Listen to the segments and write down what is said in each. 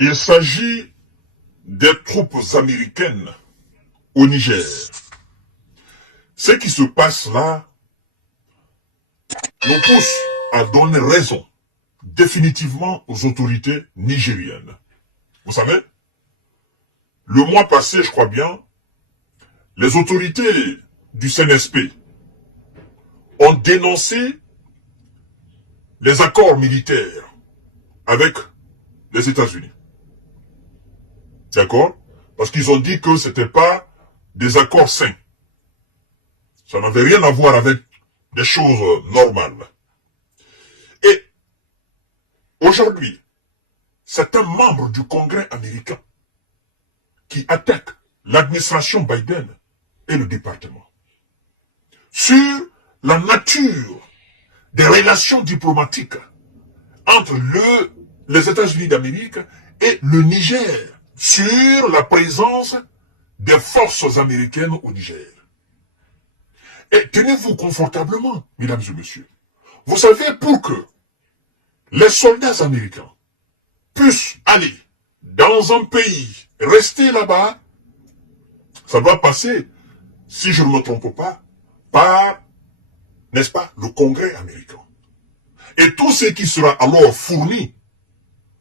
Il s'agit des troupes américaines au Niger. Ce qui se passe là nous pousse à donner raison définitivement aux autorités nigériennes. Vous savez, le mois passé, je crois bien, les autorités du CNSP ont dénoncé les accords militaires avec les États-Unis. D'accord? Parce qu'ils ont dit que ce n'était pas des accords sains. Ça n'avait rien à voir avec des choses normales. Et aujourd'hui, c'est un membre du Congrès américain qui attaque l'administration Biden et le département sur la nature des relations diplomatiques entre les États-Unis d'Amérique et le Niger, sur la présence des forces américaines au Niger. Et tenez-vous confortablement, mesdames et messieurs. Vous savez, pour que les soldats américains puissent aller dans un pays, rester là-bas, ça doit passer, si je ne me trompe pas, par, n'est-ce pas, le Congrès américain. Et tout ce qui sera alors fourni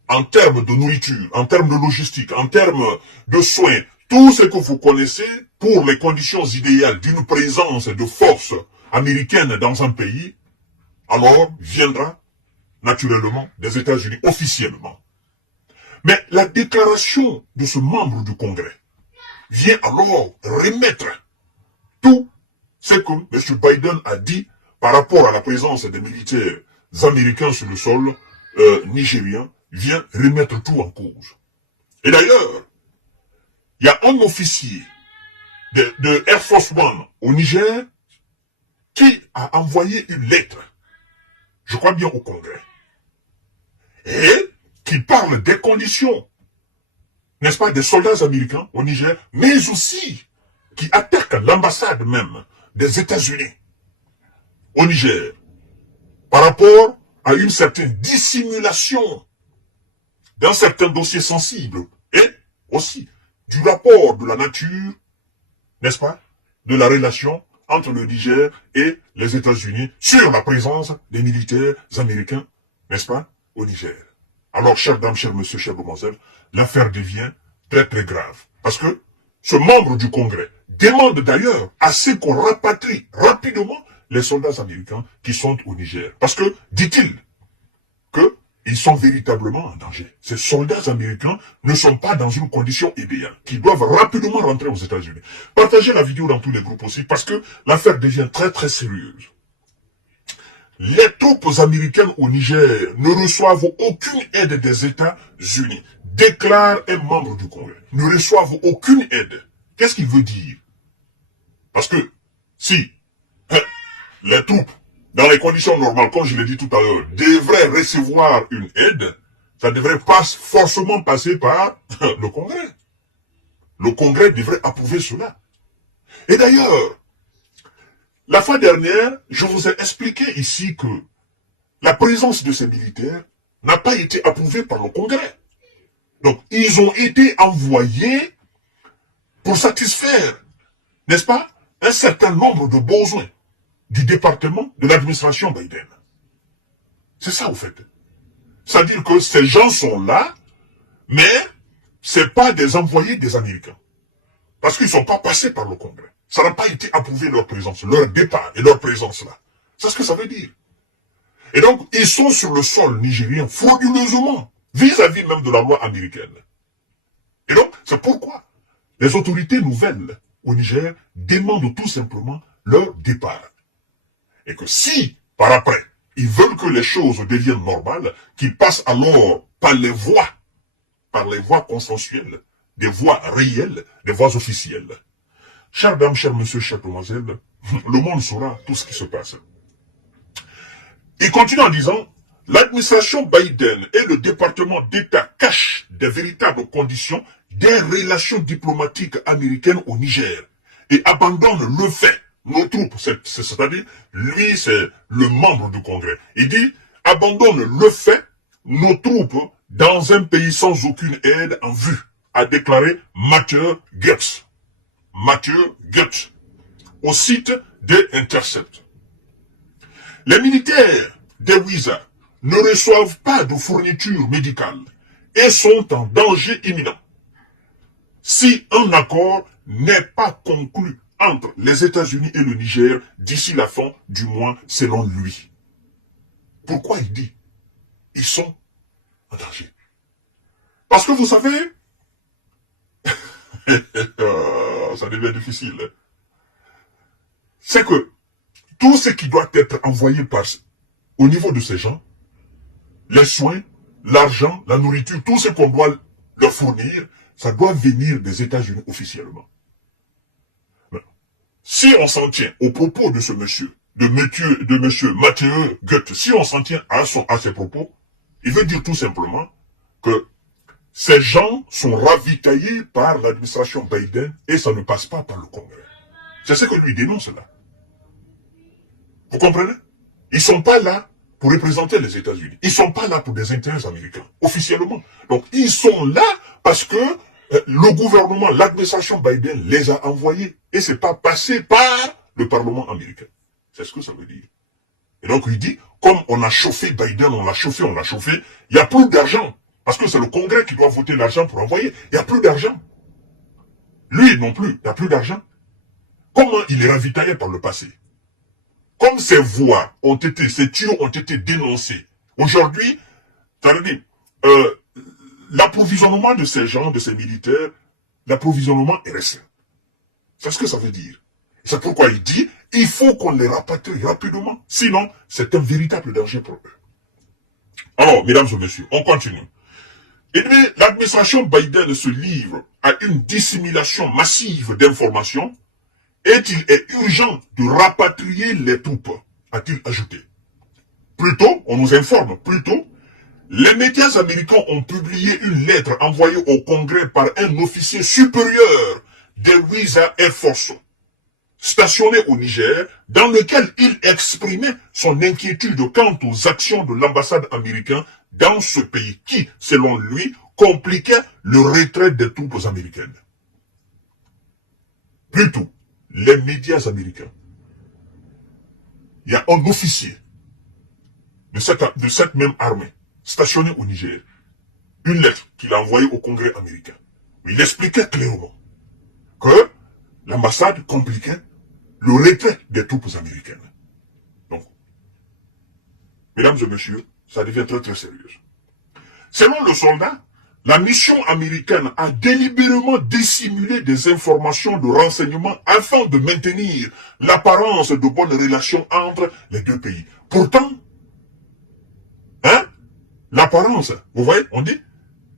en termes de nourriture, en termes de logistique, en termes de soins, tout ce que vous connaissez pour les conditions idéales d'une présence de forces américaines dans un pays, alors viendra naturellement des États-Unis officiellement. Mais la déclaration de ce membre du Congrès vient alors remettre tout ce que M. Biden a dit par rapport à la présence des militaires américains sur le sol nigérien, vient remettre tout en cause. Et d'ailleurs, il y a un officier de Air Force One au Niger qui a envoyé une lettre, je crois bien au Congrès, et qui parle des conditions, n'est-ce pas, des soldats américains au Niger, mais aussi qui attaque l'ambassade même des États-Unis au Niger par rapport à une certaine dissimulation d'un certain dossier sensible et aussi du rapport de la nature, n'est-ce pas, de la relation entre le Niger et les États-Unis sur la présence des militaires américains, n'est-ce pas, au Niger. Alors, chers dames, chers messieurs, chers demoiselles, l'affaire devient très très grave. Parce que ce membre du Congrès demande d'ailleurs à ce qu'on rapatrie rapidement les soldats américains qui sont au Niger. Parce que, dit-il, qu'ils sont véritablement en danger. Ces soldats américains ne sont pas dans une condition idéale, qui doivent rapidement rentrer aux États-Unis. Partagez la vidéo dans tous les groupes aussi, parce que l'affaire devient très très sérieuse. Les troupes américaines au Niger ne reçoivent aucune aide des États-Unis, déclare un membre du Congrès. Ne reçoivent aucune aide. Qu'est-ce qu'il veut dire? Parce que si les troupes, dans les conditions normales, comme je l'ai dit tout à l'heure, devraient recevoir une aide, ça devrait pas forcément passer par le Congrès. Le Congrès devrait approuver cela. Et d'ailleurs, la fois dernière, je vous ai expliqué ici que la présence de ces militaires n'a pas été approuvée par le Congrès. Donc, ils ont été envoyés pour satisfaire, n'est-ce pas, un certain nombre de besoins du département de l'administration Biden. C'est ça, au fait. C'est-à-dire que ces gens sont là, mais c'est pas des envoyés des Américains. Parce qu'ils ne sont pas passés par le Congrès. Ça n'a pas été approuvé leur présence, leur départ et leur présence là. C'est ce que ça veut dire. Et donc, ils sont sur le sol nigérien frauduleusement, vis-à-vis même de la loi américaine. Et donc, c'est pourquoi les autorités nouvelles au Niger demandent tout simplement leur départ. Et que si, par après, ils veulent que les choses deviennent normales, qu'ils passent alors par les voies consensuelles, des voies réelles, des voies officielles. Chères dames, chers messieurs, chères demoiselles, le monde saura tout ce qui se passe. Il continue en disant, l'administration Biden et le département d'État cachent des véritables conditions des relations diplomatiques américaines au Niger et abandonnent le fait. Nos troupes, c'est-à-dire, lui, c'est le membre du Congrès. Il dit, abandonne le fait, nos troupes dans un pays sans aucune aide en vue, a déclaré Matthew Goetz. Matthew Goetz, au site de Intercept. Les militaires de Wiza ne reçoivent pas de fournitures médicales et sont en danger imminent si un accord n'est pas conclu entre les États-Unis et le Niger d'ici la fin du mois, selon lui. Pourquoi il dit ils sont en danger? Parce que vous savez, ça devient difficile. C'est que tout ce qui doit être envoyé au niveau de ces gens, les soins, l'argent, la nourriture, tout ce qu'on doit leur fournir, ça doit venir des États-Unis officiellement. Si on s'en tient aux propos de ce monsieur, de monsieur Matthew Goetz, si on s'en tient à ses propos, il veut dire tout simplement que ces gens sont ravitaillés par l'administration Biden et ça ne passe pas par le Congrès. C'est ce que lui dénonce là. Vous comprenez? Ils ne sont pas là pour représenter les États-Unis. Ils ne sont pas là pour des intérêts américains, officiellement. Donc, ils sont là parce que le gouvernement, l'administration Biden les a envoyés. Et c'est pas passé par le Parlement américain. C'est ce que ça veut dire. Et donc, il dit, comme on a chauffé Biden, on l'a chauffé, il n'y a plus d'argent. Parce que c'est le Congrès qui doit voter l'argent pour envoyer. Il n'y a plus d'argent. Lui non plus, il n'y a plus d'argent. Comment il est ravitaillé par le passé? Comme ces voix ces tuyaux ont été dénoncés, aujourd'hui, l'approvisionnement de ces gens, de ces militaires, l'approvisionnement est restreint. C'est ce que ça veut dire. C'est pourquoi il dit, il faut qu'on les rapatrie rapidement. Sinon, c'est un véritable danger pour eux. Alors, mesdames et messieurs, on continue. Et bien, l'administration Biden se livre à une dissémination massive d'informations et il est urgent de rapatrier les troupes, a-t-il ajouté. Plutôt, on nous informe, les médias américains ont publié une lettre envoyée au Congrès par un officier supérieur de Wiza Air Force, stationné au Niger, dans lequel il exprimait son inquiétude quant aux actions de l'ambassade américaine dans ce pays qui, selon lui, compliquait le retrait des troupes américaines. Plutôt, les médias américains. Il y a un officier de cette même armée, stationné au Niger, une lettre qu'il a envoyée au Congrès américain. Il expliquait clairement que l'ambassade compliquait le retrait des troupes américaines. Donc, mesdames et messieurs, ça devient très très sérieux. Selon le soldat, la mission américaine a délibérément dissimulé des informations de renseignement afin de maintenir l'apparence de bonnes relations entre les deux pays. Pourtant, l'apparence, vous voyez, on dit,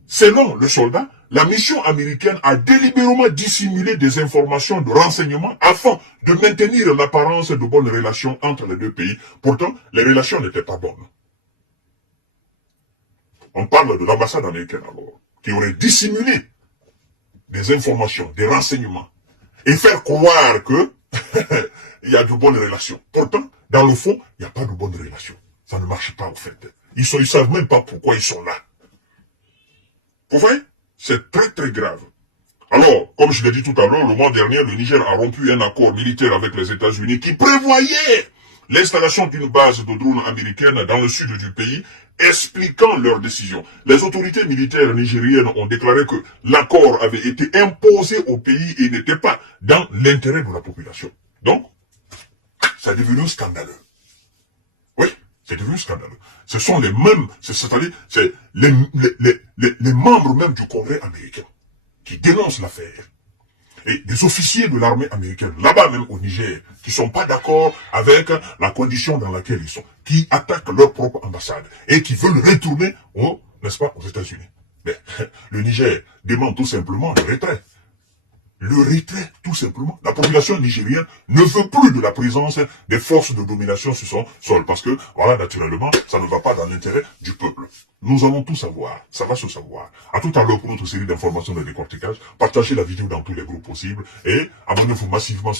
selon le soldat, la mission américaine a délibérément dissimulé des informations de renseignement afin de maintenir l'apparence de bonnes relations entre les deux pays. Pourtant, les relations n'étaient pas bonnes. On parle de l'ambassade américaine alors, qui aurait dissimulé des informations, des renseignements, et faire croire que il y a de bonnes relations. Pourtant, dans le fond, il n'y a pas de bonnes relations. Ça ne marche pas, en fait. Ils savent même pas pourquoi ils sont là. Vous voyez? C'est très très grave. Alors, comme je l'ai dit tout à l'heure, le mois dernier, le Niger a rompu un accord militaire avec les États-Unis qui prévoyait l'installation d'une base de drones américaine dans le sud du pays, expliquant leur décision. Les autorités militaires nigériennes ont déclaré que l'accord avait été imposé au pays et n'était pas dans l'intérêt de la population. Donc, ça est devenu scandaleux. Oui, c'est devenu scandaleux. Ce sont les mêmes, c'est-à-dire, c'est les membres même du Congrès américain qui dénoncent l'affaire. Et des officiers de l'armée américaine, là-bas même au Niger, qui sont pas d'accord avec la condition dans laquelle ils sont, qui attaquent leur propre ambassade et qui veulent retourner n'est-ce pas, aux États-Unis. Mais le Niger demande tout simplement le retrait. Le retrait, tout simplement. La population nigérienne ne veut plus de la présence des forces de domination sur son sol. Parce que, voilà, naturellement, ça ne va pas dans l'intérêt du peuple. Nous allons tout savoir. Ça va se savoir. À tout à l'heure pour notre série d'informations de décortiquage. Partagez la vidéo dans tous les groupes possibles. Et abonnez-vous massivement.